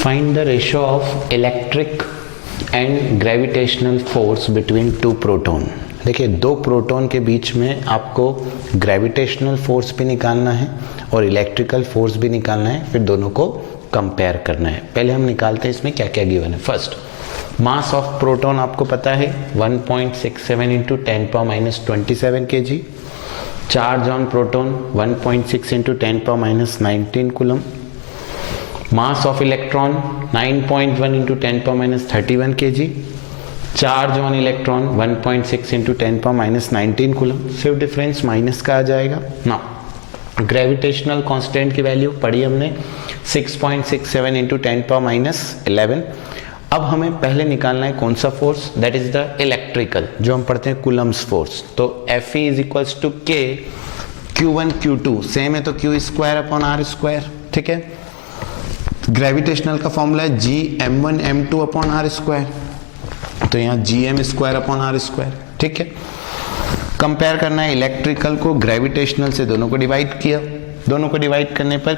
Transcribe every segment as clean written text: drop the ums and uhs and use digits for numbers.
Find the ratio of electric and gravitational force between two proton. देखिए, दो proton के बीच में आपको ग्रेविटेशनल फोर्स भी निकालना है और इलेक्ट्रिकल फोर्स भी निकालना है, फिर दोनों को कंपेयर करना है। पहले हम निकालते हैं इसमें क्या क्या गिवन है। फर्स्ट, मास ऑफ प्रोटॉन आपको पता है 1.67 into 10⁻27 kg। Charge on proton 1.6 into 10⁻19 coulomb. Mass of electron 9.1 into 10⁻31 kg। Charge on electron 1.6 into 10⁻19 coulomb. सिर्फ डिफरेंस माइनस का आ जाएगा ना। ग्रेविटेशनल कांस्टेंट की वैल्यू पढ़ी हमने 6.67 इंटू 10⁻11। अब हमें पहले निकालना है कौन सा force, that is the electrical, जो हम पढ़ते हैं कूलम्स फोर्स। तो Fe is equals to K Q1 Q2 same है तो Q square upon R square, ठीक है। ग्रेविटेशनल का फॉर्मूला है Gm1 m2 upon R square, तो यहाँ Gm square upon R square, ठीक है। कंपेयर करना है इलेक्ट्रिकल को ग्रेविटेशनल से, दोनों को डिवाइड किया। दोनों को डिवाइड करने पर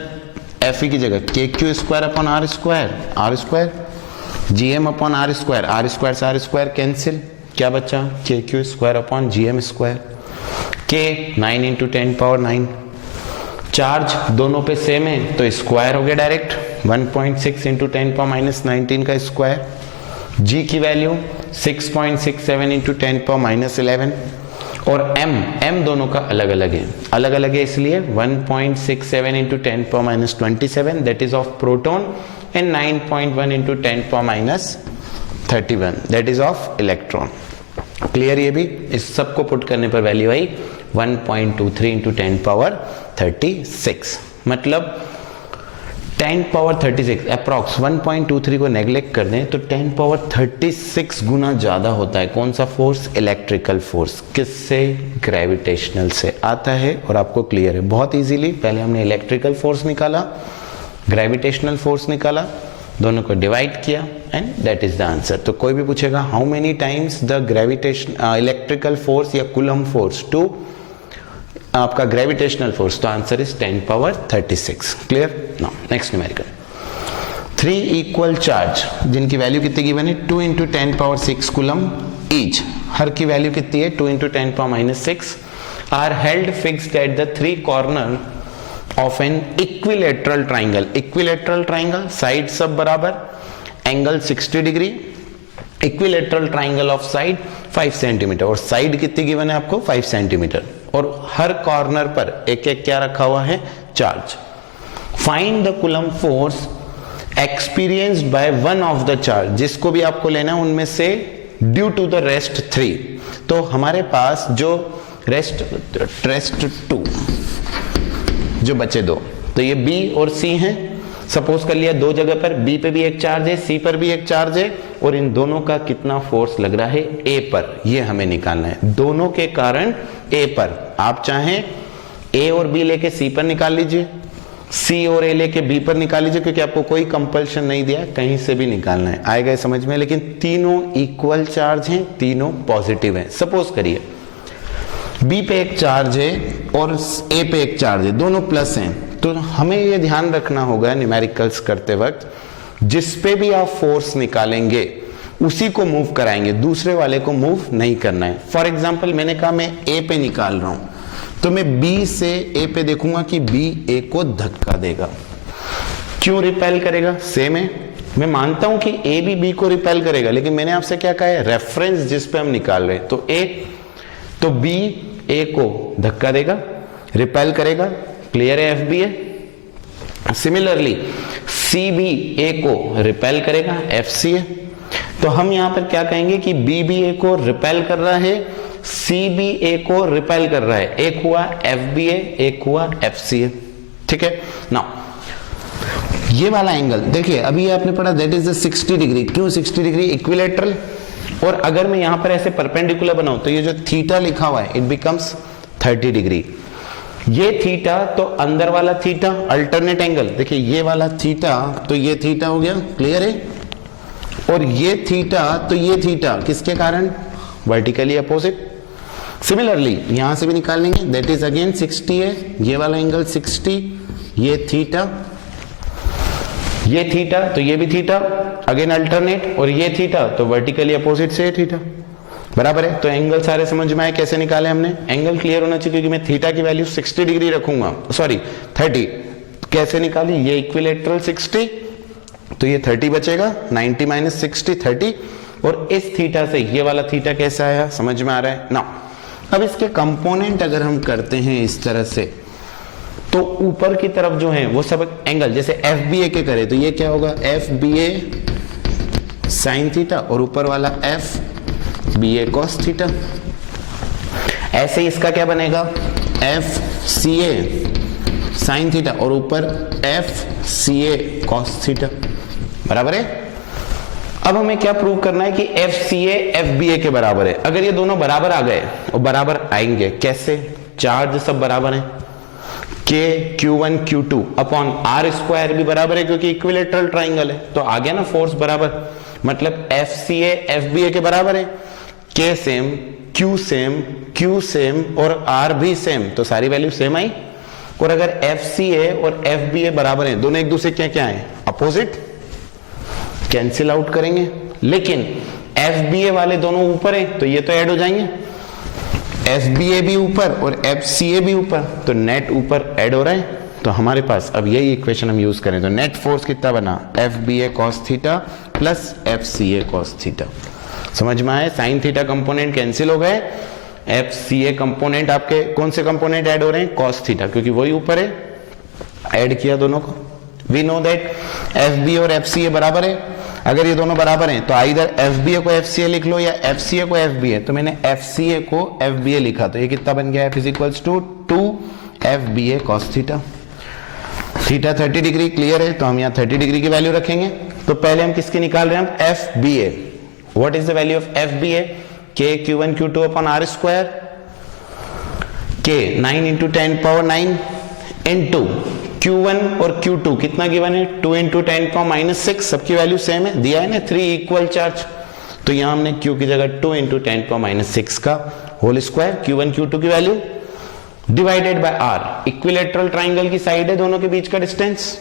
Fe की जगह KQ square upon R square, Gm upon R square से R स्क्वायर कैंसिल, क्या बचा KQ square upon Gm square. K 9 into 10⁻9। Charge दोनों पे सेम है तो स्क्वायर हो गया डायरेक्ट, 1.6 इंटू 10⁻19 का स्क्वायर। G की वैल्यू 6.67 इंटू 10⁻11 और m दोनों का अलग अलग है इसलिए 1.67 into 10⁻27 that is of proton and 9.1 into 10⁻31 that is of electron. Clear? ये भी इस सब को पुट करने पर वैल्यू आई 1.23 इंटू 10⁻36, मतलब 10⁻36 अप्रॉक्स 1.23 को नेग्लेक्ट कर दें तो 10⁻36 गुना ज्यादा होता है। कौन सा फोर्स? Electrical force. किससे? ग्रेविटेशनल से आता है और आपको क्लियर है बहुत इजीली। पहले हमने इलेक्ट्रिकल फोर्स निकाला, ग्रेविटेशनल फोर्स निकाला, दोनों को डिवाइड किया and that is the answer. तो कोई भी पूछेगा how many times the gravitation electrical force या कूलम फोर्स टू आपका ग्रेविटेशनल फोर्स, तो answer is 10⁻36। Clear? Now next numerical. 3 equal charge जिनकी वैल्यू कितनी गिवन है 2 इंटू 10⁻6 कूलम ईच, हर की वैल्यू कितनी है 2 into 10⁻6 are held fixed at the 3 corner of an equilateral triangle. Equilateral triangle, side सब बराबर, angle 60 degree, equilateral triangle of side 5 centimetre, और side कितनी गिवन है आपको 5 सेंटीमीटर, और हर कॉर्नर पर एक एक क्या रखा हुआ है? Charge. Find the coulomb force experienced by one of the charge, जिसको भी आपको लेना है उनमें से ड्यू टू द रेस्ट 3। तो हमारे पास जो रेस्ट 2 जो बचे दो, तो ये B और C हैं। सपोज कर लिया दो जगह पर B पे भी एक चार्ज है, C पर भी एक चार्ज है, और इन दोनों का कितना फोर्स लग रहा है A पर, ये हमें निकालना है। दोनों के कारण A पर, आप चाहें A और B लेके C पर निकाल लीजिए, C और A लेके B पर निकाल लीजिए, क्योंकि आपको कोई कंपल्शन नहीं दिया, कहीं से भी निकालना है, आएगा समझ में। लेकिन तीनों इक्वल चार्ज हैं, तीनों पॉजिटिव हैं। सपोज करिए B पे एक चार्ज है और A पे एक चार्ज है, दोनों प्लस हैं, तो हमें ये ध्यान रखना होगा न्यूमेरिकल्स करते वक्त, जिस पे भी आप फोर्स निकालेंगे उसी को मूव कराएंगे, दूसरे वाले को मूव नहीं करना है। फॉर एग्जाम्पल मैंने कहा मैं A पे निकाल रहा हूं, तो मैं B से A पे देखूंगा कि B A को धक्का देगा। क्यों रिपेल करेगा? सेम है, मैं मानता हूं कि A भी B को रिपेल करेगा, लेकिन मैंने आपसे क्या कहा है? रेफरेंस जिस पे हम निकाल रहे हैं, तो B A को धक्का देगा, रिपेल करेगा। क्लियर है? FB है। सिमिलरली C भी A को रिपेल करेगा, FC है। तो हम यहां पर क्या कहेंगे कि B भी A को रिपेल कर रहा है, C भी A को रिपेल कर रहा है। एक हुआ FB है, एक हुआ FC है, ठीक है। नाउ ये वाला एंगल देखिए, अभी आपने पढ़ा दैट इज द 60 डिग्री। क्यों 60 डिग्री? इक्विलेटरल। और अगर मैं यहां पर ऐसे परपेंडिकुलर बनाऊं तो ये जो थीटा लिखा हुआ है इट बिकम्स 30 डिग्री। ये थीटा तो अंदर वाला थीटा, अल्टरनेट एंगल, देखिए ये वाला थीटा तो ये थीटा हो गया, क्लियर है। और ये थीटा तो ये थीटा, किसके कारण? Vertically opposite. सिमिलरली यहां से भी निकाल लेंगे, दैट इज अगेन 60 है, ये वाला एंगल 60, ये थीटा, ये थीटा तो ये भी थीटा, अगेन अल्टरनेट, और ये थीटा तो वर्टिकली अपोजिट से थीटा, बराबर है। तो एंगल सारे समझ में आए कैसे निकाले हमने। एंगल क्लियर होना चाहिए क्योंकि मैं थीटा की वैल्यू 60 डिग्री रखूंगा, सॉरी 30। कैसे निकाली, ये इक्विलेटरल 60 तो ये 30 बचेगा, 90 माइनस 60 30, और इस थीटा से ये वाला थीटा कैसा आया समझ में आ रहा है ना। अब इसके कंपोनेंट अगर हम करते हैं इस तरह से, तो ऊपर की तरफ जो है वो सब एंगल जैसे एफ बी ए के करे तो ये क्या होगा, F B A sine theta, और ऊपर वाला F B A cos theta. ऐसे ही इसका क्या बनेगा, F C A sine theta, और ऊपर F C A cos theta, बराबर है। अब हमें क्या प्रूव करना है कि F C A F B A के बराबर है। अगर ये दोनों बराबर आ गए और बराबर आएंगे कैसे, चार्ज सब बराबर है, के Q1 Q2 upon R square भी बराबर है क्योंकि इक्विलेटरल ट्राइंगल है, तो आ गया ना फोर्स बराबर, मतलब F C A F B A के बराबर है, के सेम Q सेम और आर भी सेम, तो सारी वैल्यू सेम आई। और अगर एफ सी ए और एफ बी ए बराबर है, दोनों एक दूसरे क्या क्या है, अपोजिट, कैंसिल आउट करेंगे। लेकिन एफ बी ए वाले दोनों ऊपर है तो ये तो ऐड हो जाएंगे, एफ बी ए भी ऊपर और एफ सी ए भी ऊपर, तो नेट ऊपर ऐड हो रहा है। तो हमारे पास अब यही इक्वेशन हम यूज करें तो नेट फोर्स कितना बना, F B A cos theta plus F C A cos theta. समझ में आए, साइन थीटा कंपोनेंट कैंसिल हो गए, एफ सी ए कंपोनेंट आपके कौन से कंपोनेंट ऐड हो रहे हैं, कॉस थीटा, क्योंकि वही ऊपर है, ऐड किया दोनों को। We know that F B और एफ सी ए बराबर है, अगर ये दोनों बराबर हैं तो आइदर एफ बी ए को एफ सी ए लिख लो या एफ सी ए को एफ बी ए, तो मैंने एफ सी ए को एफ बी ए लिखा, तो ये कितना बन गया, F is equals to 2 F B A cos theta. Theta 30 degree clear है, तो हम यहाँ 30 डिग्री की वैल्यू रखेंगे। तो पहले हम किसकी निकाल रहे हैं, हम F B A. What is the value of F B A, K Q1 Q2 upon R square, के 9 इंटू 10 पावर 9 इंटू Q1 और Q2 कितना गिवन है, 2 इंटू 10 पावर माइनस 6, सबकी वैल्यू सेम है, दिया है ना 3 इक्वल चार्ज, तो यहां हमने Q की जगह 2 इंटू 10 पावर माइनस 6 का होल स्क्वायर, Q1 Q2 की value divided by R। Equilateral triangle की साइड है, दोनों के बीच का डिस्टेंस,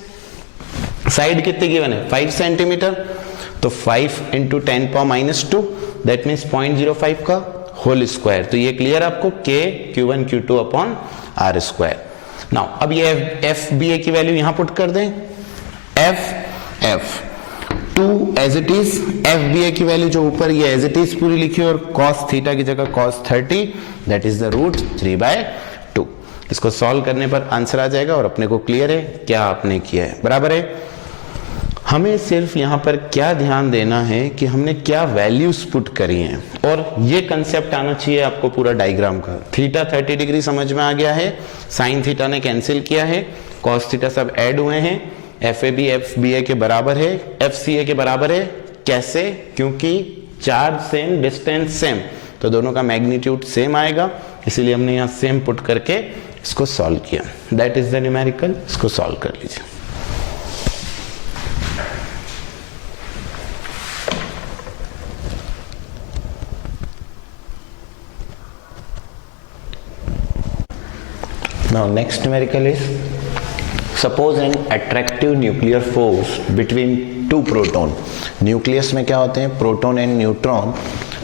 साइड कितनी गिवन है 5 सेंटीमीटर, तो 5 into 10 power minus 2 that means 0.05 का होल स्क्वायर। तो ये क्लियर आपको, के Q1 Q2 upon R square. Now अब ये एफ बी ए की वैल्यू यहां पुट कर दें, F 2 as it is, F B A की वैल्यू जो ऊपर ये एज इट इज पूरी लिखी और कॉस थीटा की जगह cos 30 that is the root 3/2। इसको सॉल्व करने पर आंसर आ जाएगा और अपने को क्लियर है क्या आपने किया है, बराबर है। हमें सिर्फ यहां पर क्या ध्यान देना है कि हमने क्या वैल्यूज पुट करी हैं, और ये कंसेप्ट आना चाहिए आपको पूरा डायग्राम का। थीटा 30 डिग्री समझ में आ गया है, साइन थीटा ने कैंसिल किया है, कॉस थीटा सब ऐड हुए हैं, F A B F B A के बराबर है, एफ सी ए के बराबर है। कैसे, क्योंकि चार्ज सेम डिस्टेंस सेम, तो दोनों का मैग्नीट्यूड सेम आएगा, इसीलिए हमने यहाँ सेम पुट करके इसको सॉल्व किया। दैट इज द न्यूमेरिकल, इसको सॉल्व कर लीजिए। Now next numerical is, suppose an attractive nuclear force between two proton। Nucleus में क्या होते हैं, प्रोटॉन एंड न्यूट्रॉन।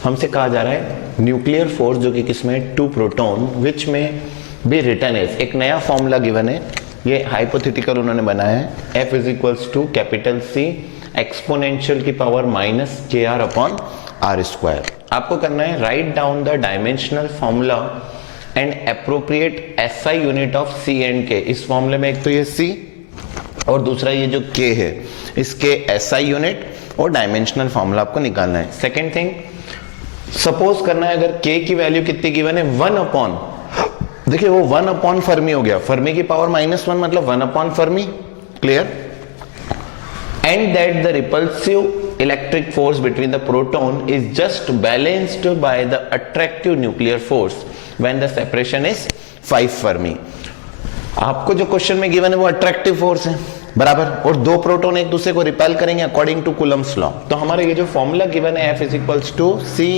हमसे कहा जा रहा है न्यूक्लियर फोर्स जो कि किसमें, 2 प्रोटॉन विच में बी रिटन एज, एक नया फॉर्मूला गिवन है, ये हाइपोथेटिकल उन्होंने बनाया है, F is equals to capital C exponential की power minus KR upon R square. आपको करना है right down the dimensional formula and appropriate SI unit of C and K। इस फॉर्मूले में एक तो ये C और दूसरा ये जो K है, इसके SI यूनिट और डायमेंशनल फॉर्मूला आपको निकालना है। सेकेंड थिंग, सपोज करना है अगर K की वैल्यू कितनी गिवन है, 1 अपॉन, देखिए वो 1 अपॉन फर्मी हो गया, फर्मी की पावर -1 मतलब 1 upon Fermi, clear. And that the repulsive electric force between the proton is just balanced by the attractive nuclear force when the separation is 5 Fermi. आपको जो question में given है वो attractive force है, बराबर, और 2 प्रोटॉन एक दूसरे को रिपेल करेंगे अकॉर्डिंग टू कूलम्स लॉ। तो हमारे ये जो फॉर्मूला गिवन है F is equals to C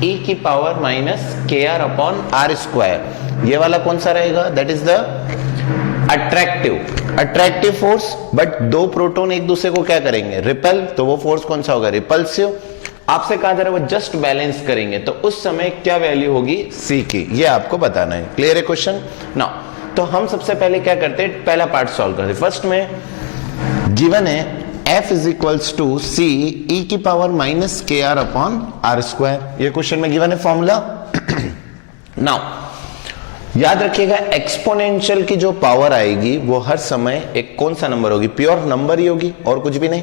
e की power minus KR upon R square, ये वाला कौन सा रहेगा, that is the attractive force, but दो प्रोटॉन एक दूसरे को क्या करेंगे, रिपेल, तो वो फोर्स कौन सा होगा, रिपल्सिव। आपसे कहा जा रहा है वो जस्ट बैलेंस करेंगे, तो उस समय क्या वैल्यू होगी C की, ये आपको बताना है। क्लियर है क्वेश्चन नाउ? तो हम सबसे पहले क्या करते हैं, पहला पार्ट सॉल्व करते हैं। फर्स्ट में गिवन है F is equals to C e की power minus K R upon R square, ये क्वेश्चन में गिवन है फॉर्मूला। नाउ याद रखिएगा एक्सपोनेंशियल की जो पावर आएगी वो हर समय एक कौन सा नंबर होगी, प्योर नंबर ही होगी और कुछ भी नहीं।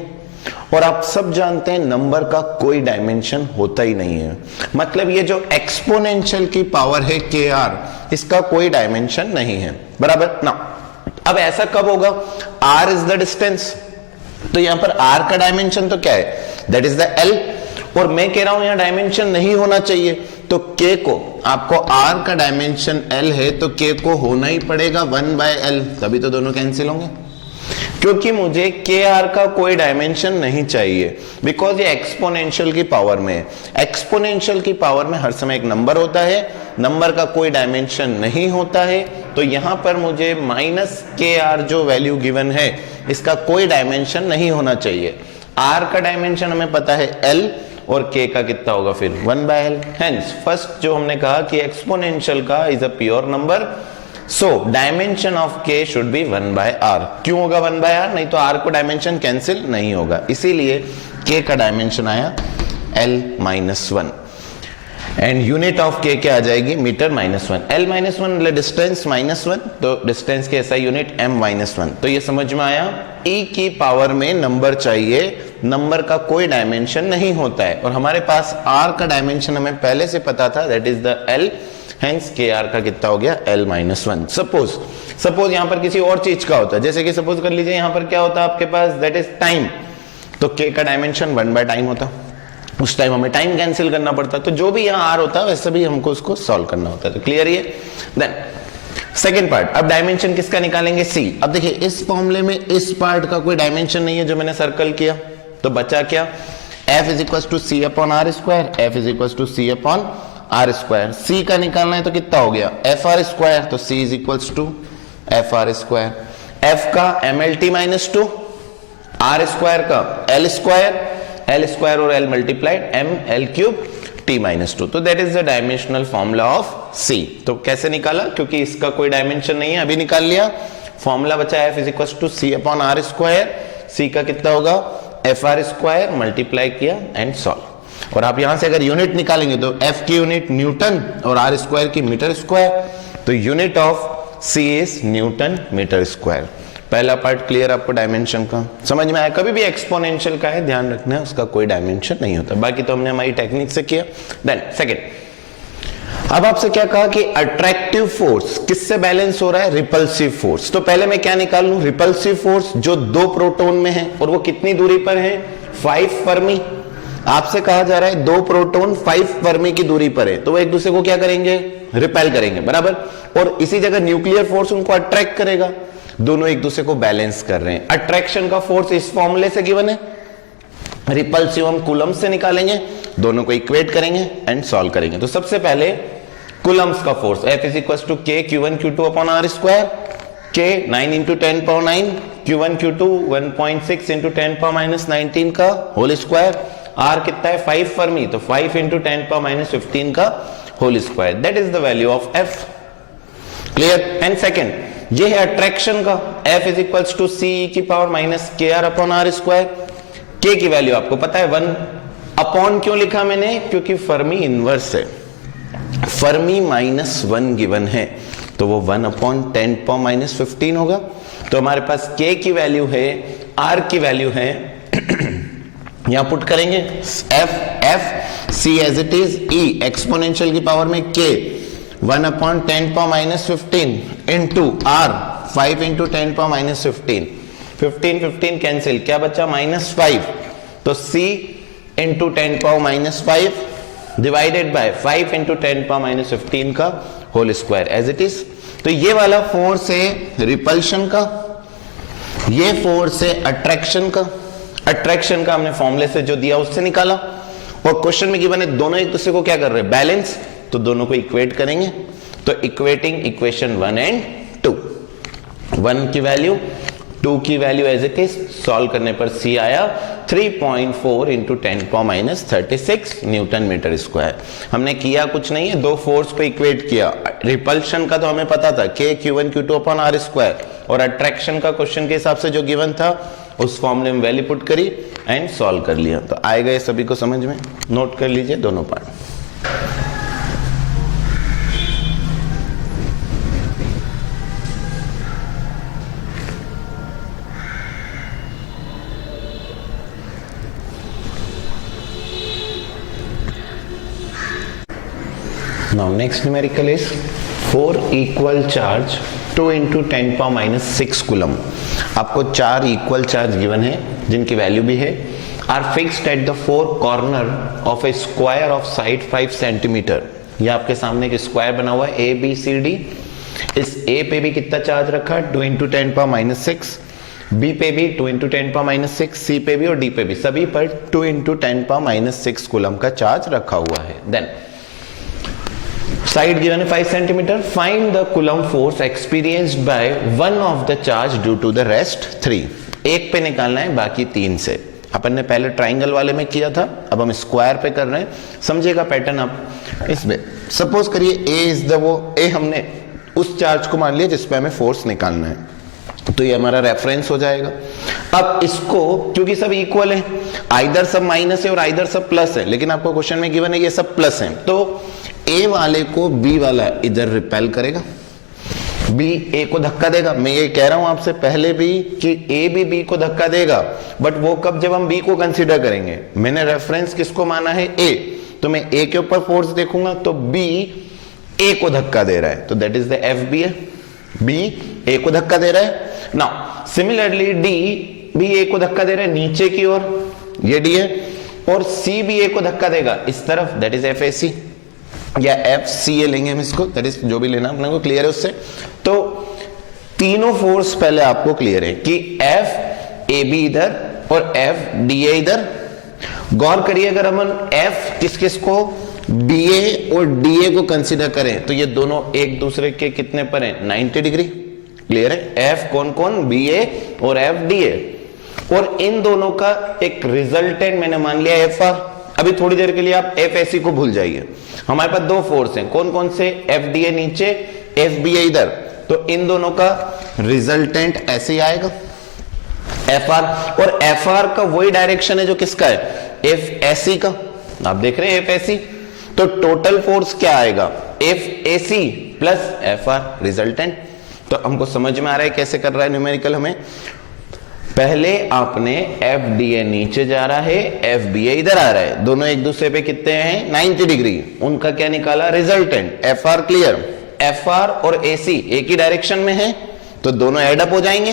और आप सब जानते हैं नंबर का कोई डायमेंशन होता ही नहीं है, मतलब ये जो एक्सपोनेंशियल की पावर है के आर, इसका कोई डायमेंशन नहीं है, बराबर ना। अब ऐसा कब होगा, r इज द डिस्टेंस, तो यहां पर r का डायमेंशन तो क्या है, दैट इज द l, और मैं कह रहा हूं यहां डायमेंशन नहीं होना चाहिए, तो k को, आपको r का डायमेंशन l है तो k को होना ही पड़ेगा 1/l, तभी तो दोनों कैंसिल होंगे, क्योंकि मुझे के आर का कोई डायमेंशन नहीं चाहिए, बिकॉज ये एक्सपोनेंशियल की पावर में है। एक्सपोनेंशियल की पावर में हर समय एक नंबर होता है, नंबर का कोई डायमेंशन नहीं होता है, तो यहां पर मुझे माइनस के आर जो वैल्यू गिवन है इसका कोई डायमेंशन नहीं होना चाहिए। आर का डायमेंशन हमें पता है एल, और के का कितना होगा फिर 1/l। हेंस फर्स्ट जो हमने कहा कि एक्सपोनेंशियल का is a pure number, so dimension of k should be 1/r। क्यों होगा 1/r, नहीं तो r को डायमेंशन कैंसिल नहीं होगा, इसीलिए k का डायमेंशन आया l-1, and unit of k क्या आ जाएगी, मीटर -1। l-1 मतलब डिस्टेंस -1, तो डिस्टेंस के ऐसा यूनिट m-1। तो ये समझ में आया, e की पावर में नंबर चाहिए, नंबर का कोई डायमेंशन नहीं होता है, और हमारे पास r का डायमेंशन हमें पहले से पता था, that is the l, hence के आर का कितना हो गया l-1। सपोज यहां पर किसी और चीज का होता है, जैसे कि सपोज कर लीजिए यहां पर क्या होता है आपके पास, दैट इज टाइम, तो k का डायमेंशन 1/टाइम होता, उस टाइम हमें टाइम कैंसिल करना पड़ता, तो जो भी यहां r होता है वैसे भी हमको उसको सॉल्व करना होता है। तो क्लियर है? देन सेकेंड पार्ट, अब डायमेंशन किसका निकालेंगे, c। अब देखिए इस फॉर्मूले में इस पार्ट का कोई डायमेंशन नहीं है जो मैंने सर्कल किया, तो बचा क्या, f is equal to c upon R square, f is equal to c upon R square. C का निकालना है तो कितना हो गया, एफ आर स्क्वायर, तो C is equals to F R square. F का mlt-2, आर स्क्वायर का एल स्क्वायर और एल मल्टीप्लाइड ml3t-2, तो that is the dimensional formula of C. तो कैसे निकाला, क्योंकि इसका कोई डायमेंशन नहीं है, अभी निकाल लिया, फॉर्मूला बचा F is equals to C upon R square, C का कितना होगा एफ आर स्क्वायर, मल्टीप्लाई किया एंड सॉल्व। और आप यहां से अगर यूनिट निकालेंगे तो f की यूनिट न्यूटन और r स्क्वायर की मीटर स्क्वायर, तो unit of c is newton metre square. पहला पार्ट क्लियर आपको डायमेंशन का समझ में आया। कभी भी एक्सपोनेंशियल का है ध्यान रखना है, उसका कोई डायमेंशन नहीं होता, बाकी तो हमने हमारी टेक्निक से किया। देन सेकंड, अब आपसे क्या कहा कि अट्रैक्टिव फोर्स किससे बैलेंस हो रहा है, रिपल्सिव फोर्स। तो पहले मैं क्या निकाल लूं, रिपल्सिव फोर्स जो दो प्रोटॉन में है और वो कितनी दूरी पर है, 5 फर्मी। आपसे कहा जा रहा है दो प्रोटॉन 5 फर्मी की दूरी पर है, तो वो एक दूसरे को क्या करेंगे, रिपेल करेंगे, बराबर। और इसी जगह न्यूक्लियर फोर्स उनको अट्रैक्ट करेगा, दोनों एक दूसरे को बैलेंस कर रहे हैं। अट्रैक्शन का फोर्स इस फॉर्मूले से गिवन है, रिपल्सिव हम कूलम्ब से निकालेंगे, दोनों को इक्वेट करेंगे एंड सॉल्व करेंगे। तो सबसे पहले कूलम्ब्स का force F is equal to K Q1 Q2 upon R square, K 9 into 10 power 9, Q1 Q2 1.6 into 10 power minus 19 का होल स्क्वायर, R कितना है 5 फर्मी, तो 5 इंटू 10 पावर माइनस 15 का whole square, that is the value of F। Clear. And second, ये है attraction का, F is equal to C की power minus KR upon R square. K की value आपको पता है 1 अपॉन, क्यों लिखा मैंने, क्योंकि फर्मी इनवर्स है, फर्मी -1 गिवन है, तो वो 1 अपॉन 10 पावर माइनस 15 होगा। तो हमारे पास K की वैल्यू है, R की वैल्यू है, यहां पुट करेंगे F C as it is, E exponential की पावर में K 1 अपॉन 10 power minus 15 into R 5 into 10 power minus 15, 15 cancel, क्या बचा -5, तो C into 10 power minus 5 divided by 5 into 10 power minus 15 का whole square as it is. तो ये वाला फोर्स है रिपल्शन का, ये फोर्स है अट्रैक्शन का। अट्रैक्शन का हमने फॉर्मूले से जो दिया उससे निकाला, और क्वेश्चन में गिवन है दोनों एक दूसरे को क्या कर रहे हैं, बैलेंस, तो दोनों को इक्वेट करेंगे, तो इक्वेटिंग इक्वेशन 1 एंड 2। 1 की वैल्यू, 2 की value as it is, solve करने पर C आया 3.4 इंटू 10⁻36 न्यूटन मीटर स्क्वायर। हमने किया कुछ नहीं है, दो फोर्स को इक्वेट किया। रिपल्शन का तो हमें पता था K Q1 Q2 upon R square, और अट्रैक्शन का क्वेश्चन के हिसाब से जो गिवन था उस फॉर्मूले में वैल्यू पुट करी एंड सॉल्व कर लिया। तो आएगा ये सभी को समझ में, नोट कर लीजिए दोनों part. Now next numerical is 4 equal charge 2 into 10⁻⁻6 coulomb. आपको 4 इक्वल चार्ज गिवन है जिनकी वैल्यू भी है, are fixed at the 4 corner of a square of side 5 centimetre. ये आपके सामने एक स्क्वायर बना हुआ है ABCD। इस A पे भी कितना चार्ज रखा है 2 into 10⁻⁻6, B पे भी 2 into 10⁻⁻6, C पे भी और D पे भी, सभी पर 2 into 10⁻⁻6 कूलम का चार्ज रखा हुआ है। देन साइड गिवन है 5 centimetre. Find the coulomb force experienced by one of the charge due to the rest 3। एक पे निकालना है बाकी 3 से। अपन ने पहले ट्राइंगल वाले में किया था, अब हम स्क्वायर पे कर रहे हैं। समझिएगा पैटर्न आप इसमें। सपोज करिए A इज द वो A हमने उस चार्ज को मान लिया जिसपे हमें फोर्स निकालना है, तो ये हमारा रेफरेंस हो जाएगा। अब इसको क्योंकि सब इक्वल है, आइदर सब माइनस है और आइदर सब प्लस है, लेकिन आपको क्वेश्चन में गिवन है ये सब प्लस है, तो A वाले को B वाला इधर रिपेल करेगा, B A को धक्का देगा। मैं ये कह रहा हूं आपसे पहले भी कि A भी B को धक्का देगा, बट वो कब, जब हम B को कंसीडर करेंगे। मैंने रेफरेंस किसको माना है A, तो मैं A के ऊपर फोर्स देखूंगा तो B A को धक्का दे रहा है, तो दैट इज द FB है। B A को धक्का दे रहा है। नाउ सिमिलरली D भी A को धक्का दे रहा है नीचे की ओर, ये D है, और C भी A को धक्का देगा इस तरफ, दैट इज FAC या FCA लेंगे हम इसको, दैट इज जो भी लेना अपने को क्लियर है उससे। तो तीनों फोर्स पहले आपको क्लियर है कि FAB इधर और FDA इधर। गौर करिए अगर हम F किस किस को BA और DA को कंसीडर करें तो ये दोनों एक दूसरे के कितने पर हैं 90 डिग्री। क्लियर है। F कौन कौन BA और FDA, और इन दोनों का एक रिजल्टेंट मैंने मान लिया FR। अभी थोड़ी देर के लिए आप FAC को भूल जाइए। हमारे पास दो फोर्स हैं, कौन कौन से, FDA नीचे FBA इधर, तो इन दोनों का रिजल्टेंट ऐसे ही आएगा FR, और FR का वही डायरेक्शन है जो किसका है FAC का। आप देख रहे हैं FAC, तो टोटल फोर्स क्या आएगा FAC प्लस FR रिजल्टेंट। तो हमको समझ में आ रहा है कैसे कर रहा है न्यूमेरिकल हमें। पहले आपने FDA नीचे जा रहा है, FBA इधर आ रहा है, दोनों एक दूसरे पे कितने हैं 90 डिग्री, उनका क्या निकाला रिजल्टेंट FR। क्लियर। FR और AC एक ही डायरेक्शन में है तो दोनों एड अप हो जाएंगे।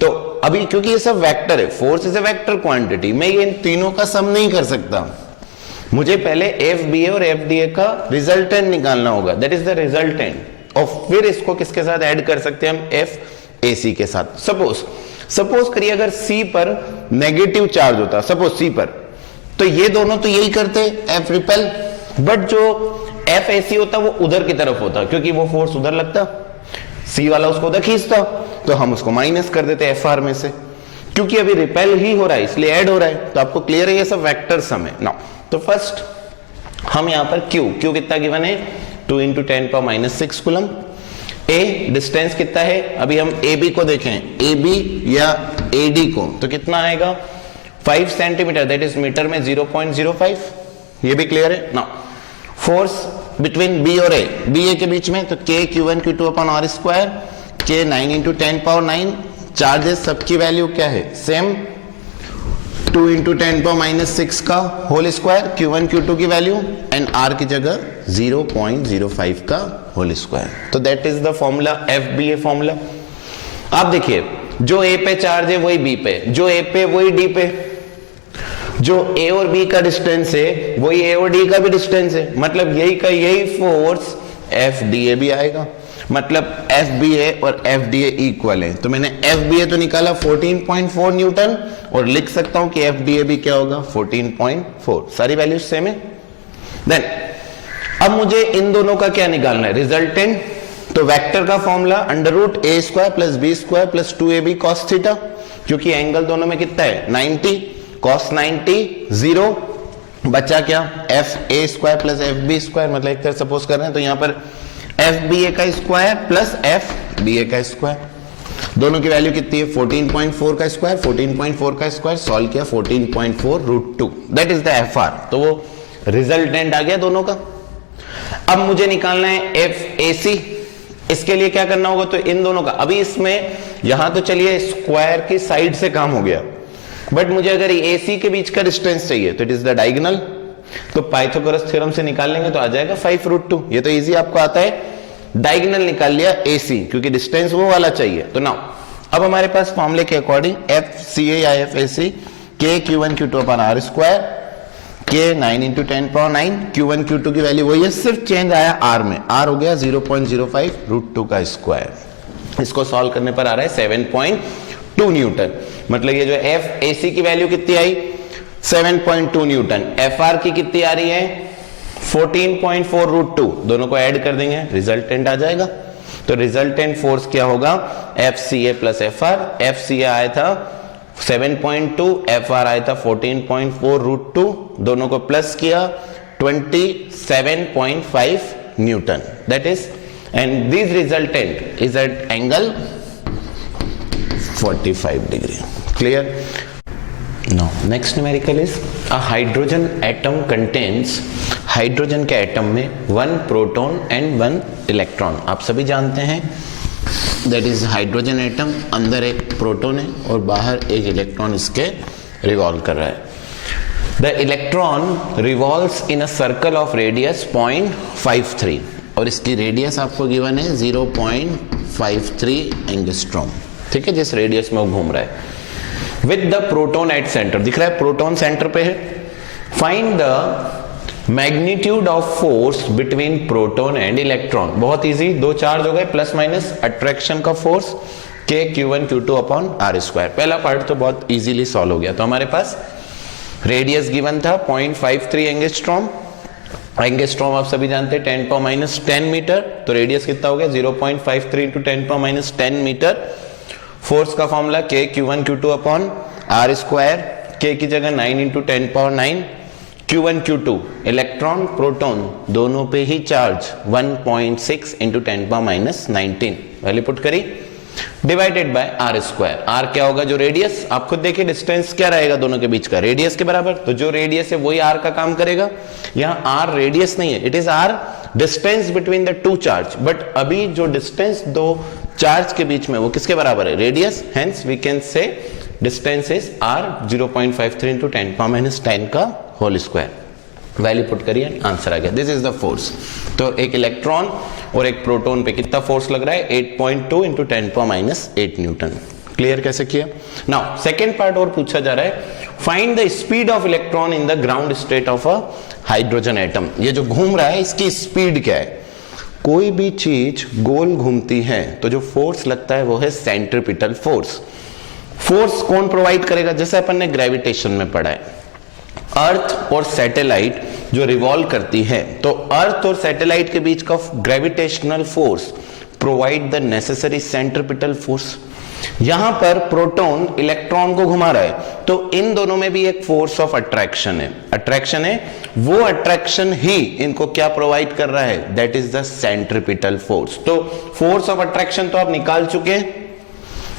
तो अभी क्योंकि ये सब वेक्टर है, force is a vector quantity, मैं ये इन तीनों का सम नहीं कर सकता, मुझे पहले FBA और FDA का रिजल्टेंट निकालना होगा, दैट इज द रिजल्टेंट, और फिर इसको किसके साथ ऐड कर सकते हैं हम FAC के साथ। सपोज करिए अगर C पर नेगेटिव चार्ज होता, सपोज C पर, तो ये दोनों तो यही करते F रिपेल, बट जो FAC होता वो उधर की तरफ होता, क्योंकि वो फोर्स उधर लगता, C वाला उसको उधर खींचता, तो हम उसको माइनस कर देते FR में से, क्योंकि अभी रिपेल ही हो रहा है इसलिए ऐड हो रहा है। तो आपको क्लियर है ये सब वेक्टर सम है ना। तो फर्स्ट हम यहां पर Q कितना गिवन है 2 into 10⁻⁻6 कूलम। A डिस्टेंस कितना है, अभी हम AB को देखें, AB या AD को, तो कितना आएगा 5 सेंटीमीटर, दैट इज मीटर में 0.05। ये भी क्लियर है ना। फोर्स बिटवीन B और A के बीच में, तो K Q1 Q2 upon R square, K 9 into 10⁻9। Charges सबकी वैल्यू क्या है सेम, 2 into 10⁻6 का होल स्क्वायर Q1 Q2 की वैल्यू, एंड R की जगह 0.05 का होल स्क्वायर। तो that is the formula FBA formula. आप देखिए जो A पे चार्ज है वही B पे, जो A पे वही D पे, जो A और B का डिस्टेंस है वही A और D का भी डिस्टेंस है, मतलब यही का यही फोर्स FDA भी आएगा, मतलब FBA और FDA इक्वल है। तो मैंने FBA तो निकाला 14.4 न्यूटन, और लिख सकता हूं कि FDA भी क्या होगा 14.4, सारी वैल्यूज सेम है। देन अब मुझे इन दोनों का क्या निकालना है रिजल्टेंट, तो वेक्टर का formula under root A square plus B square plus 2ab cos theta, क्योंकि एंगल दोनों में कितना है 90, cos 90 0, बचा क्या F A square plus F B square, मतलब एक तरह सपोज कर रहे हैं तो यहां पर एफ बी ए का स्क्वायर प्लस एफ बी ए का स्क्वायर, दोनों की वैल्यू कितनी है 14.4 का स्क्वायर, 14.4 का स्क्वायर सॉल्व किया 14.4 root 2, that is the F R. तो वो रिजल्टेंट आ गया दोनों का। अब मुझे निकालना है एफ ए सी, इसके लिए क्या करना होगा, तो इन दोनों का, अभी इसमें यहां तो चलिए स्क्वायर की साइड से काम हो गया, बट मुझे अगर ए सी के बीच का डिस्टेंस चाहिए तो इट इज द डायगोनल, तो पाइथागोरस थ्योरम से निकाल लेंगे तो आ जाएगा 5 रूट 2, ये तो इजी आपको आता है। डायगोनल निकाल लिया AC, क्योंकि डिस्टेंस वो वाला चाहिए। तो नाउ अब हमारे पास फॉर्मूले के अकॉर्डिंग एफ सी ए या एफ ए सी के Q1 Q2 upon R square, के 9 इंटू 10 पावर 9, Q1 Q2 की वैल्यू वही है, सिर्फ चेंज आया R में, R हो गया 0.05 रूट 2 का स्क्वायर। इसको सॉल्व करने पर आ रहा है 7.2 न्यूटन, मतलब ये जो एफ ए सी की वैल्यू कितनी आई 7.2 न्यूटन, एफ आर की कितनी आ रही है 14.4 रूट 2, दोनों को ऐड कर देंगे रिजल्टेंट आ जाएगा। तो रिजल्टेंट फोर्स क्या होगा F C A plus F R, F C A आया था 7.2, एफ आर आया था 14.4 रूट 2, दोनों को प्लस किया 27.5 newton, that is, and this resultant is at angle 45 degree. Clear? Now, next numerical is a hydrogen atom contains, hydrogen के atom में 1 proton and 1 electron, आप सभी जानते हैं, दैट इज हाइड्रोजन एटम, अंदर एक प्रोटॉन है और बाहर एक इलेक्ट्रॉन इसके रिवॉल्व कर रहा है। The electron revolves in a circle of radius 0.53 और इसकी रेडियस आपको गिवन है 0.53 एंगस्ट्रॉम, ठीक है, जिस रेडियस में वो घूम रहा है। With the proton at centre, दिख रहा है प्रोटॉन सेंटर पे है। Find the magnitude of force between proton and electron, बहुत इजी, दो चार्ज हो गए प्लस माइनस, अट्रैक्शन का force K Q1 Q2 upon R square. पहला पार्ट तो बहुत इजीली सॉल्व हो गया। तो हमारे पास रेडियस गिवन था 0.53 एंगस्ट्रॉम, एंगस्ट्रॉम आप सभी जानते हैं 10 पावर माइनस 10 मीटर, तो रेडियस कितना हो गया 0.53 into 10 power minus 10 metre. Force का formula K Q1 Q2 upon R square, के की जगह 9 into 10 power 9, Q1 Q2 electron proton दोनों पे ही charge 1.6 into 10 power minus 19 value put करी, divided by R square. R क्या होगा, जो रेडियस, आप खुद देखिए डिस्टेंस क्या रहेगा दोनों के बीच का, रेडियस के बराबर, तो जो रेडियस है वही आर का काम करेगा। यहाँ आर रेडियस नहीं है, it is R distance between the two charge, but अभी जो डिस्टेंस दो चार्ज के बीच में वो किसके बराबर है, radius, hence we can say distance is R 0.53 into 10 power minus 10 का होल स्क्वायर। वैल्यू पुट करिए, आंसर आ गया, दिस इज द फोर्स। तो एक इलेक्ट्रॉन और एक प्रोटॉन पे कितना फोर्स लग रहा है 8.2 into 10 power minus 8 Newton. Clear कैसे किया? नाउ सेकेंड पार्ट और पूछा जा रहा है, find the speed of electron in the ground state of a hydrogen atom. ये जो घूम रहा है इसकी स्पीड क्या है? कोई भी चीज गोल घूमती है तो जो फोर्स लगता है वो है सेंट्रीपिटल फोर्स। फोर्स कौन प्रोवाइड करेगा? जैसे अपन ने ग्रेविटेशन में पढ़ा है, अर्थ और सैटेलाइट जो रिवॉल्व करती है, तो अर्थ और सैटेलाइट के बीच का gravitational force provide the necessary centripetal force. यहां पर प्रोटॉन इलेक्ट्रॉन को घुमा रहा है, तो इन दोनों में भी एक फोर्स ऑफ अट्रैक्शन है, अट्रैक्शन है, वो अट्रैक्शन ही इनको क्या प्रोवाइड कर रहा है, that is the centripetal force. तो फोर्स ऑफ अट्रैक्शन तो आप निकाल चुके हैं।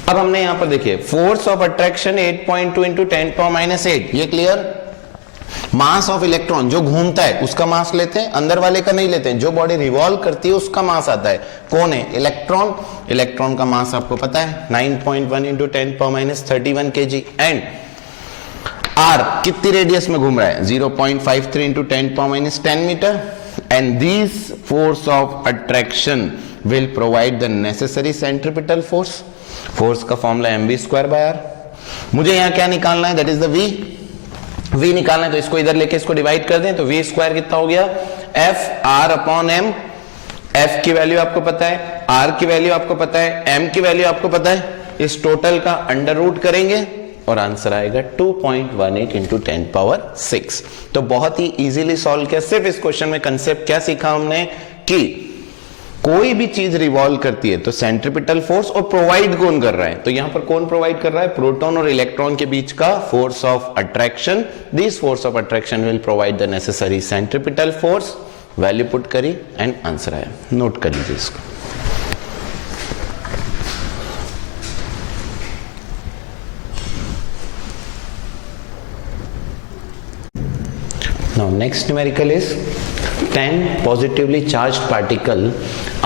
अब हमने यहां पर देखिए force of attraction 8.2 into 10 power minus 8, ये क्लियर। मास ऑफ इलेक्ट्रॉन जो घूमता है उसका मास लेते हैं, अंदर वाले का नहीं लेते हैं, जो बॉडी रिवॉल्व करती है उसका मास आता है। कौन है? इलेक्ट्रॉन। इलेक्ट्रॉन का मास आपको पता है 9.1 into 10 power minus 31 kg। And R कितनी रेडियस में घूम रहा है? 0.53 into 10 power minus 10 metre. And this force of attraction will provide the necessary centripetal force. Force का फॉर्मूला mv²/r। मुझे यहां क्या निकालना है? दैट इज द v निकालना है, तो इसको इधर लेके इसको डिवाइड कर दें, तो v स्क्वायर कितना हो गया? f r upon m। f की वैल्यू आपको पता है, r की वैल्यू आपको पता है, m की वैल्यू आपको पता है, इस टोटल का अंडर रूट करेंगे और आंसर आएगा 2.18 इंटू 10 पावर 6। तो बहुत ही इजीली सॉल्व किया। सिर्फ इस क्वेश्चन में कंसेप्ट क्या सीखा हमने कि कोई भी चीज रिवॉल्व करती है तो सेंट्रिपिटल फोर्स, और प्रोवाइड कौन कर रहा है, तो यहां पर कौन प्रोवाइड कर रहा है, प्रोटॉन और इलेक्ट्रॉन के बीच का force of attraction. This force of attraction will provide the necessary centripetal force. Value put करी एंड आंसर आया, नोट कर लीजिए इसको। Now next numerical is 10 positively charged particle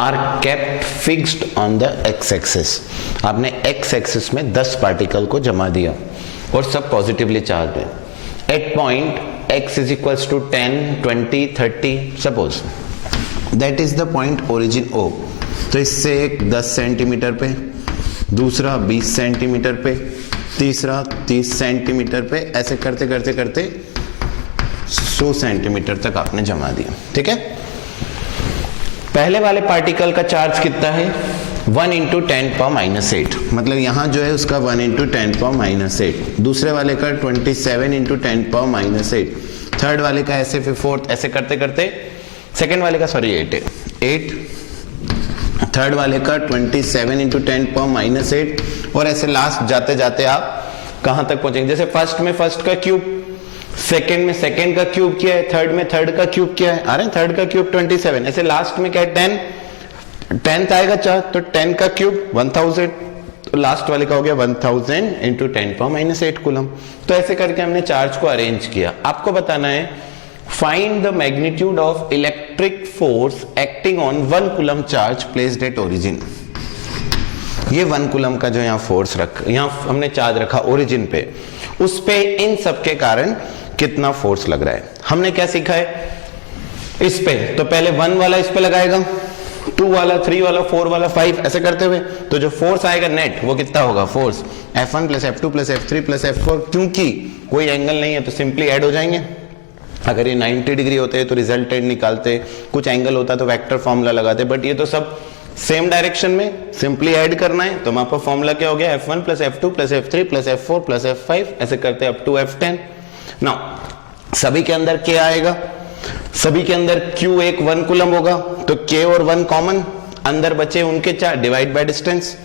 are kept fixed on the x-axis। आपने x-axis में 10 particle को जमा दिया और सब पॉजिटिवली चार्ज है। At point x is equals to 10, 20, 30 suppose, that is the point origin O। तो इससे एक 10 सेंटीमीटर पे, दूसरा 20 सेंटीमीटर पे, तीसरा 30 सेंटीमीटर पे, ऐसे करते करते करते 100 सेंटीमीटर तक आपने जमा दिया। ठीक है, पहले वाले पार्टिकल का चार्ज कितना है, 1 इंटू 10⁻⁸, मतलब यहां जो है उसका 1 इंटू 10⁻⁸, दूसरे वाले का 27 इंटू 10⁻⁸, थर्ड वाले का ऐसे, फिर फोर्थ, ऐसे करते करते सेकेंड वाले का 8, थर्ड वाले का 27 इंटू 10⁻⁸, और ऐसे लास्ट जाते जाते आप कहां तक पहुंचेंगे। जैसे फर्स्ट में फर्स्ट का क्यूब, सेकंड में सेकंड का क्यूब क्या है, थर्ड में थर्ड का क्यूब क्या है, अरे थर्ड का क्यूब 27, ऐसे लास्ट में क्या है 10, 10th आएगा चार, तो 10 का क्यूब 1000, तो लास्ट वाले का हो गया 1000 इंटू 10⁻⁸ कूलम। तो ऐसे करके हमने चार्ज को अरेंज किया। आपको बताना है find the magnitude of electric force acting on 1 coulomb charge placed at origin. ये 1 कूलम का जो यहाँ फोर्स यहाँ हमने चार्ज रखा ओरिजिन पे, उस पे इन सब के कारण कितना फोर्स लग रहा है। हमने क्या सीखा है, इस पे तो पहले 1 वाला इस पे लगाएगा, 2 वाला, 3 वाला, 4 वाला, 5, ऐसे करते हुए तो जो फोर्स आएगा नेट वो कितना होगा, force F1 plus F2 plus F3 plus F4, क्योंकि कोई एंगल नहीं है तो सिंपली ऐड हो जाएंगे। अगर ये 90 डिग्री होते तो रिजल्टेंट निकालते, कुछ एंगल होता तो वेक्टर फॉर्मूला लगाते, बट ये तो सब सेम डायरेक्शन में, सिंपली ऐड करना है। तो वहां पर फॉर्मूला क्या हो गया, F1 plus F2 plus F3 plus F4 plus F5, ऐसे करते अप टू F10। नाउ सभी के अंदर क्या आएगा, सभी के अंदर Q एक 1 कूलम होगा, तो K और 1 कॉमन, अंदर बचे उनके 4, डिवाइड बाय डिस्टेंस,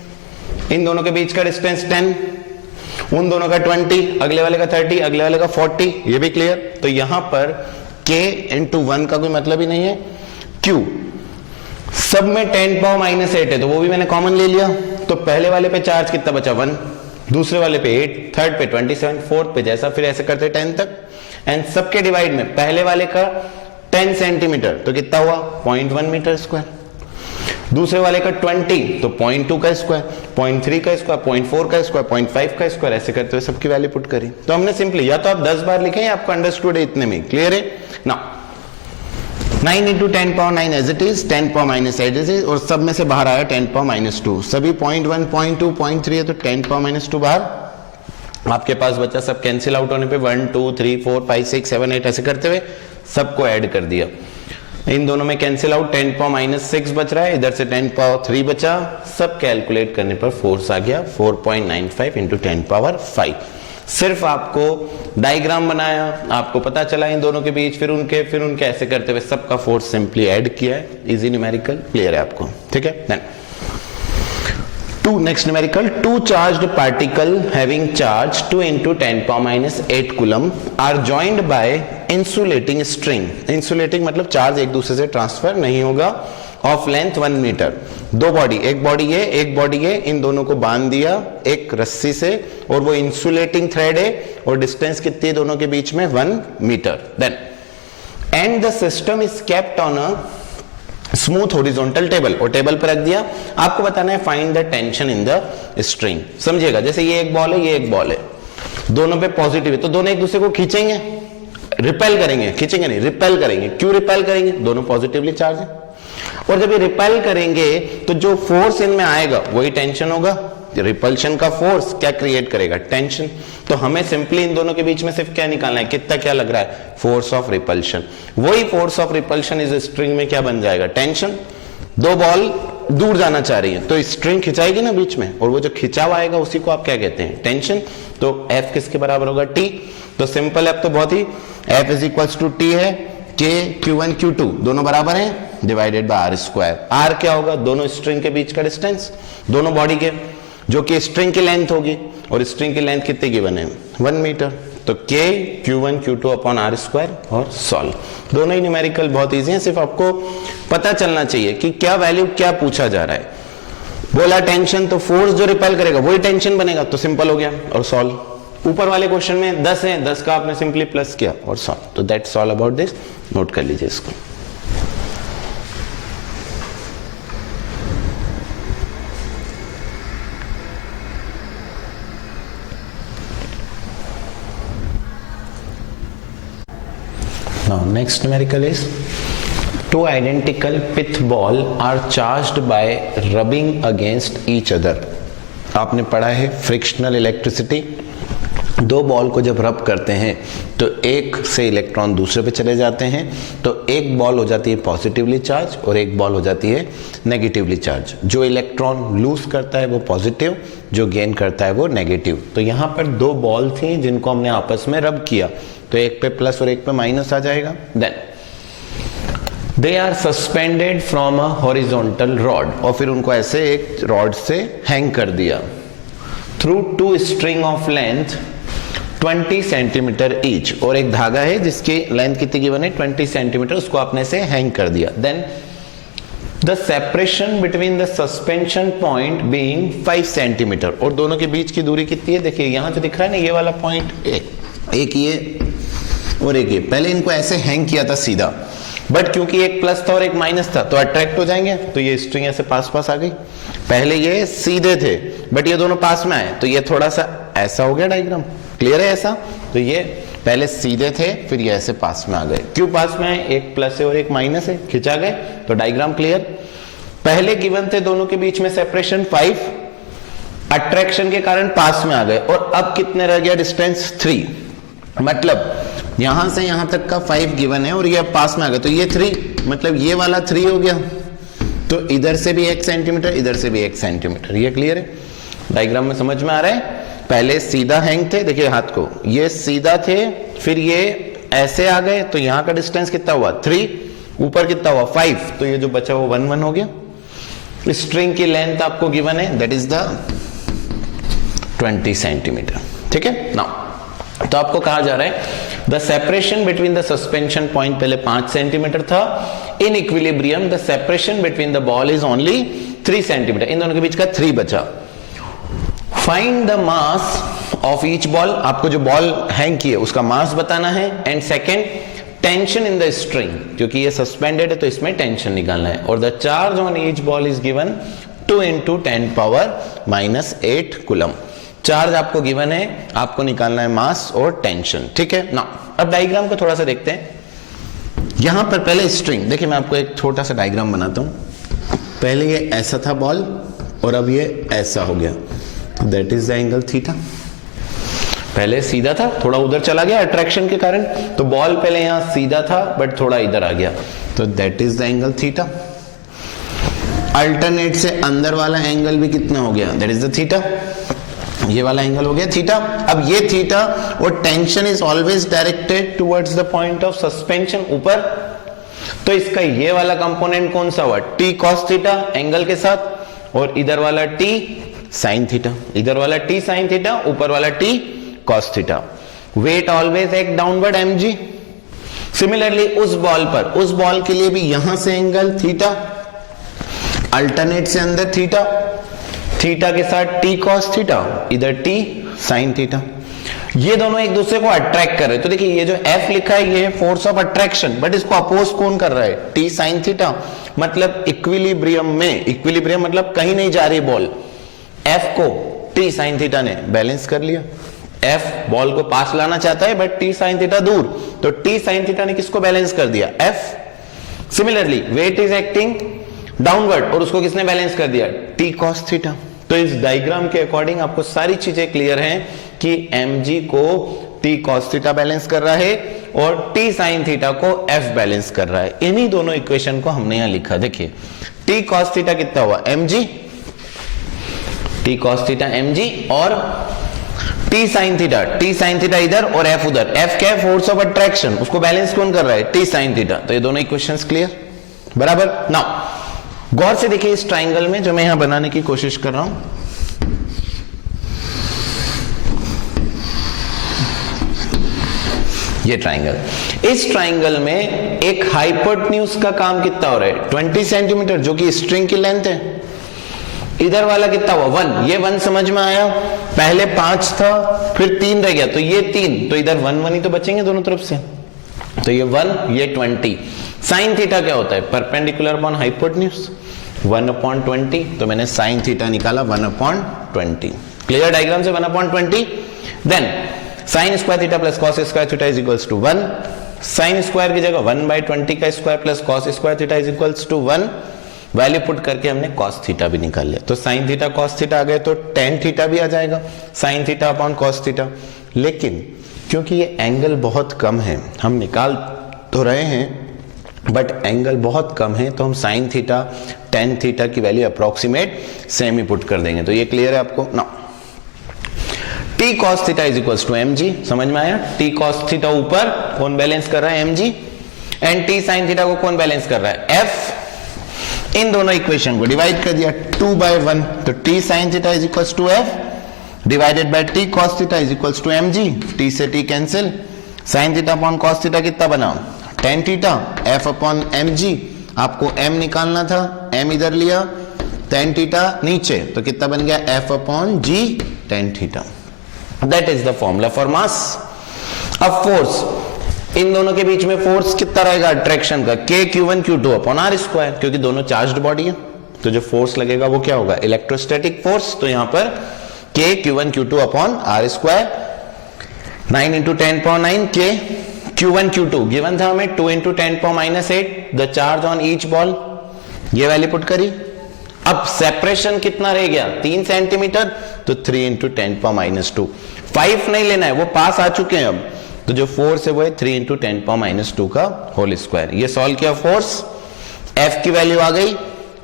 इन दोनों के बीच का डिस्टेंस 10, उन दोनों का 20, अगले वाले का 30, अगले वाले का 40, ये भी क्लियर। तो यहां पर K इंटू 1 का कोई मतलब ही नहीं है, Q सब में 10⁻⁸ है तो वो भी मैंने कॉमन ले लिया। तो पहले वाले पे चार्ज कितना बचा, 1, दूसरे वाले पे 8, थर्ड पे 27, फोर्थ पे जैसा, फिर ऐसे करते 10 तक। एंड सबके डिवाइड में पहले वाले का 10 सेंटीमीटर तो कितना हुआ, 0.1 मीटर स्क्वायर, दूसरे वाले का 20 तो 0.2 का स्क्वायर, 0.3 का स्क्वायर, 0.4 का स्क्वायर, 0.5 का स्क्वायर, ऐसे करते हुए सबकी वैल्यू पुट करी। तो हमने सिंपली या तो आप 10 बार लिखें या आपको अंडरस्टूड है इतने में, क्लियर है ना। 9 into 10⁻⁹ as it is, 10⁻⁻ as it is, और सब में से बाहर आया 10⁻², सभी 0.1, 0.2, 0.3 है तो 10⁻² बाहर आपके पास बचा। सब कैंसिल आउट होने पे 1, 2, 3, 4, 5, 6, 7, 8 ऐसे करते हुए सबको ऐड कर दिया। इन दोनों में कैंसिल आउट, 10⁻6 बच रहा है, इधर से 10⁻3 बचा। सब कैलकुलेट करने पर फोर्स आ गया 4.95 इंटू 10⁻5। सिर्फ आपको डायग्राम बनाया, आपको पता चला इन दोनों के बीच, फिर उनके ऐसे करते हुए सबका फोर्स सिंपली ऐड किया है। इजी न्यूमेरिकल, क्लियर है आपको, ठीक है। Then next numerical, 2 charged particle having charge 2 into 10⁻8 coulomb are joined by insulating string. Insulating मतलब चार्ज एक दूसरे से ट्रांसफर नहीं होगा, ऑफ लेंथ 1 मीटर। 2 बॉडी, एक बॉडी है एक बॉडी है, इन दोनों को बांध दिया एक रस्सी से, और वो इंसुलेटिंग थ्रेड है, और डिस्टेंस कितनी है दोनों के बीच में, 1 metre. Then and the system is kept on a smooth horizontal table, और टेबल पर रख दिया। आपको बताना है find the tension in the string. समझिएगा, जैसे ये एक बॉल है, ये एक बॉल है, दोनों पे पॉजिटिव है, तो दोनों एक दूसरे को खींचेंगे, रिपेल करेंगे, खींचेंगे नहीं, रिपेल करेंगे। क्यों रिपेल करेंगे, दोनों पॉजिटिवली चार्ज है, और जब ये रिपेल करेंगे तो जो फोर्स इनमें आएगा वही टेंशन होगा। रिपल्शन का फोर्स क्या क्रिएट करेगा, टेंशन। तो हमें सिंपली इन दोनों के बीच में सिर्फ क्या निकालना है, कितना क्या लग रहा है, फोर्स ऑफ रिपल्शन। वही फोर्स ऑफ रिपल्शन इस स्ट्रिंग में क्या बन जाएगा, टेंशन। 2 बॉल दूर जाना चाह रही है तो स्ट्रिंग खिंचाएगी ना बीच में, और वो जो खिंचाव आएगा उसी को आप क्या कहते हैं, टेंशन। तो F किसके बराबर होगा, T। तो सिंपल F तो बहुत ही, F is equal to T है, K Q1 Q2 दोनों बराबर हैं, divided by R square. R क्या होगा? दोनों स्ट्रिंग के बीच का डिस्टेंस, दोनों बॉडी के, जो कि स्ट्रिंग की लेंथ होगी, और स्ट्रिंग की लेंथ कितने गिवन है? 1 मीटर। तो k q1 q2 upon R square और सॉल्व। दोनों ही न्यूमेरिकल बहुत इजी है, सिर्फ आपको पता चलना चाहिए कि क्या वैल्यू क्या पूछा जा रहा है। बोला टेंशन, तो फोर्स जो रिपेल करेगा वही टेंशन बनेगा, तो सिंपल हो गया और सॉल्व। ऊपर वाले क्वेश्चन में 10 है, 10 का आपने सिंपली प्लस किया और सॉल्व। तो that's all about this, note कर लीजिए इसको। Now next numerical is two identical pith ball are charged by rubbing against each other। आपने पढ़ा है फ्रिक्शनल इलेक्ट्रिसिटी। दो बॉल को जब रब करते हैं तो एक से इलेक्ट्रॉन दूसरे पे चले जाते हैं, तो एक बॉल हो जाती है पॉजिटिवली चार्ज और एक बॉल हो जाती है नेगेटिवली चार्ज। जो इलेक्ट्रॉन लूज करता है वो पॉजिटिव, जो गेन करता है वो नेगेटिव। तो यहाँ पर दो बॉल थी जिनको हमने आपस में रब किया, तो एक पे प्लस और एक पे माइनस आ जाएगा। Then they are suspended from a horizontal rod, और फिर उनको ऐसे एक रॉड से हैंग कर दिया through two string of length 20 centimetre each, और एक धागा है जिसकी लेंथ कितनी गिवन है? 20 सेंटीमीटर, उसको आपने से हैंग कर दिया। Then the separation between the suspension point being 5 centimetre, और दोनों के बीच की दूरी कितनी है? देखिए यहां जो दिख रहा है ना, ये वाला पॉइंट एक ये और एक ये। पहले इनको ऐसे हैंग किया था सीधा, बट क्योंकि एक प्लस था और एक माइनस था तो अट्रैक्ट हो जाएंगे, तो ये स्ट्रिंग ऐसे पास पास आ गई। पहले ये सीधे थे बट ये दोनों पास में आए, तो ये थोड़ा सा ऐसा हो गया डायग्राम। क्लियर है ऐसा? तो ये पहले सीधे थे, फिर ये ऐसे पास में आ गए। क्यों पास में आए? एक प्लस है और एक माइनस है, खिंचा गए, तो डायग्राम क्लियर। पहले गिवन थे दोनों के बीच में सेपरेशन 5, अट्रैक्शन के कारण पास में आ गए, और अब कितने रह गया डिस्टेंस? 3। मतलब यहां से यहां तक का 5 गिवन है और ये पास में आ गया, तो ये 3, मतलब ये वाला 3 हो गया। तो इधर से भी 1 सेंटीमीटर, इधर से भी 1 सेंटीमीटर। ये क्लियर है? डायग्राम में समझ में आ रहा है? पहले सीधा हैंग थे, देखिए हाथ को, ये सीधा थे, फिर ये ऐसे आ गए, तो यहां का डिस्टेंस कितना हुआ? 3, ऊपर कितना हुआ? 5, तो ये जो बचा वो 1 1 हो गया। स्ट्रिंग की लेंथ आपको गिवन है, दैट इज द 20 सेंटीमीटर। ठीक है ना? तो आपको कहा जा रहा है the separation between the suspension point पहले 5 सेंटीमीटर था, in equilibrium the separation between the ball is only 3 centimetre, इन दोनों के बीच का 3 बचा। Find the mass of each ball, आपको जो बॉल हैंग की है उसका मास बताना है। And second, tension in the string, क्योंकि ये सस्पेंडेड है तो इसमें टेंशन निकालना है। और the charge on each ball is given 2 × 10⁻⁸ coulomb. Charge आपको गिवन है, आपको निकालना है मास और टेंशन। ठीक है ना? अब डायग्राम को थोड़ा सा देखते हैं। यहां पर पहले स्ट्रिंग, देखिए मैं आपको एक छोटा सा डायग्राम बनाता हूं। पहले ये ऐसा था बॉल और अब ये ऐसा हो गया, तो that is the angle theta. पहले सीधा था, थोड़ा उधर चला गया अट्रैक्शन के कारण, तो बॉल पहले यहां सीधा था बट थोड़ा इधर आ गया, तो that is the angle theta. Alternate से अंदर वाला एंगल भी कितना हो गया? That is the theta. ये वाला एंगल हो गया थीटा। अब ये थीटा और tension is always directed towards the point of suspension, ऊपर, तो इसका ये वाला कंपोनेंट कौन सा हुआ? t cos थीटा एंगल के साथ, और इधर वाला t sin थीटा, इधर वाला t sin थीटा, ऊपर वाला t cos theta. Weight always act downward mg। Similarly उस बॉल पर, उस बॉल के लिए भी यहां से एंगल थीटा, अल्टरनेट से अंदर थीटा, थीटा के साथ t cos थीटा, इधर t sin थीटा। ये दोनों एक दूसरे को अट्रैक्ट कर रहे हैं, तो देखिए ये जो F लिखा है ये है फोर्स ऑफ अट्रैक्शन, बट इसको अपोज कौन कर रहा है? t sin theta. मतलब इक्विलिब्रियम में, इक्विलिब्रियम मतलब कहीं नहीं जा रही बॉल, F को t sin थीटा ने बैलेंस कर लिया। F बॉल को पास लाना चाहता है बट t sin थीटा दूर, तो t sin थीटा ने किसको बैलेंस कर दिया? F। Similarly weight is acting downward और उसको किसने बैलेंस कर दिया? t cos theta. तो इस डायग्राम के अकॉर्डिंग आपको सारी चीजें क्लियर हैं कि mg को t cos थीटा बैलेंस कर रहा है और t sin थीटा को f बैलेंस कर रहा है। इन्हीं दोनों इक्वेशन को हमने यहां लिखा, देखिए t cos थीटा कितना हुआ? mg, t cos theta mg, और t sin थीटा इधर और f उधर। f क्या है? फोर्स ऑफ अट्रैक्शन, उसको बैलेंस कौन कर रहा है? t sin theta. तो ये दोनों इक्वेशंस क्लियर। बराबर। नाउ गौर से देखिए इस ट्राइंगल में जो मैं यहां बनाने की कोशिश कर रहा हूं, ये ट्राइंगल, इस ट्राइंगल में एक हाइपोटेन्यूज का काम कितना हो रहा है 20 सेंटीमीटर, जो कि स्ट्रिंग की लेंथ है। इधर वाला कितना हुआ 1, ये 1 समझ में आया। पहले 5 था, फिर 3 रह गया, तो ये 3, तो इधर 1 1 ही तो बचेंगे दोनों तरफ से, तो ये 1 ये 20। साइन थीटा क्या होता है, परपेंडिकुलर अपॉन हाइपोटेन्यूज 1/20, तो मैंने साइन थीटा निकाला 1/20। क्लियर डायग्राम से 1/20। Then sine square theta plus cos square theta is equals to 1। Sine square की जगह 1/20 का square plus cos square theta is equals to 1। Value put करके हमने कॉस थीटा भी निकाल लिया, तो साइन थीटा कॉस थीटा आ गए, तो टेन थीटा भी आ जाएगा, sine theta upon cos theta. लेकिन क्योंकि ये एंगल बहुत कम है, हम निकाल तो रहे हैं बट एंगल बहुत कम है, तो हम साइन थीटा टेन थीटा की वैल्यू अप्रोक्सीमेट सेम ही पुट कर देंगे। तो ये क्लियर है आपको ना। T cos theta is equals to M G, समझ में आया। टी कॉस थीटा ऊपर कौन बैलेंस कर रहा है, M G, and T sine theta को कौन बैलेंस कर रहा है, एफ। इन दोनों इक्वेशन को डिवाइड कर दिया 2/1, तो T sine theta is equals to F divided by T cos theta is equals to M G. T से T cancel, sine theta upon cos theta कितना बना tan theta, F upon M G, आपको M निकालना था, M इधर लिया, tan theta नीचे, तो कितना बन गया F upon G tan theta. That is the formula for mass. अब फोर्स, इन दोनों के बीच में फोर्स कितना रहेगा अट्रैक्शन का, k q1 q2 upon r square, क्योंकि दोनों चार्ज्ड बॉडी है, तो जो फोर्स लगेगा वो क्या होगा, इलेक्ट्रोस्टैटिक फोर्स। तो यहां पर k q1 q2 upon r square, 9 × 10⁻9 k q1 q2 given था हमें 2 × 10⁻8 the charge on each ball, ये वैल्यू पुट करी। अब सेपरेशन कितना रह गया 3 सेंटीमीटर, तो 3 × 10⁻2, 5 नहीं लेना है, वो पास आ चुके हैं। अब तो जो फोर्स है वो है 3 × 10⁻2 का होल स्क्वायर। ये सॉल्व किया फोर्स, एफ की वैल्यू आ गई,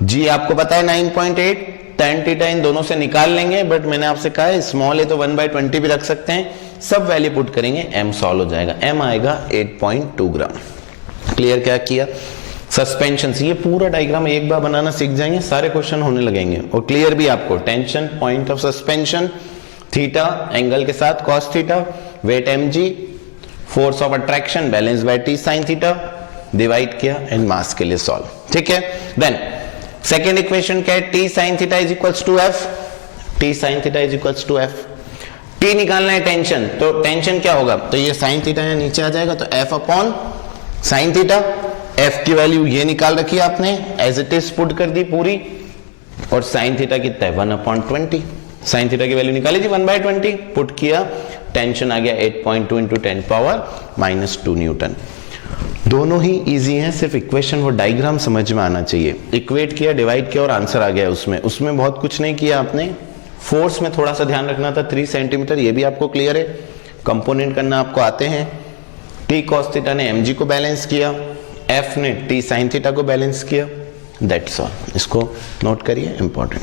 जी आपको पता है 9.8, tan थीटा इन दोनों से निकाल लेंगे, बट मैंने आपसे कहा है स्मॉल है तो 1/20 भी रख सकते हैं। सब वैल्यू पुट करेंगे, m सॉल्व हो जाएगा, m आएगा 8.2 ग्राम। क्लियर क्या किया, सस्पेंशन से ये पूरा डायग्राम एक बार बनाना सीख जाएंगे, सारे क्वेश्चन होने लगेंगे और क्लियर भी आपको। Tension, point of suspension, theta angle के साथ cos theta, weight mg, force of attraction balance by T sine theta, divide किया एंड मास के लिए सॉल्व। ठीक है, देन सेकेंड इक्वेशन क्या है, T sine theta is equals to F, T sine theta is equals to F. T निकालना है tension, तो टेंशन क्या होगा, तो ये साइन थीटा यहाँ नीचे आ जाएगा, तो F upon sine theta, F की वैल्यू ये निकाल रखी आपने, एज इट इज पुट कर दी पूरी, और साइन थीटा कितना है 1/20, साइन थीटा की वैल्यू निकाली थी 1/20, पुट किया, टेंशन आ गया 8.2 × 10⁻2 न्यूटन। दोनों ही इजी हैं, सिर्फ इक्वेशन वो डायग्राम समझ में आना चाहिए। इक्वेट किया, डिवाइड किया और आंसर आ गया उसमें बहुत कुछ नहीं किया आपने। फोर्स में थोड़ा सा ध्यान रखना था 3 सेंटीमीटर, ये भी आपको क्लियर है। कंपोनेंट करना आपको आते हैं। टी कॉस थीटा ने mg को बैलेंस किया, एफ ने टी साइन थीटा को बैलेंस किया, दैट्स ऑल। इसको नोट करिए, इंपॉर्टेंट।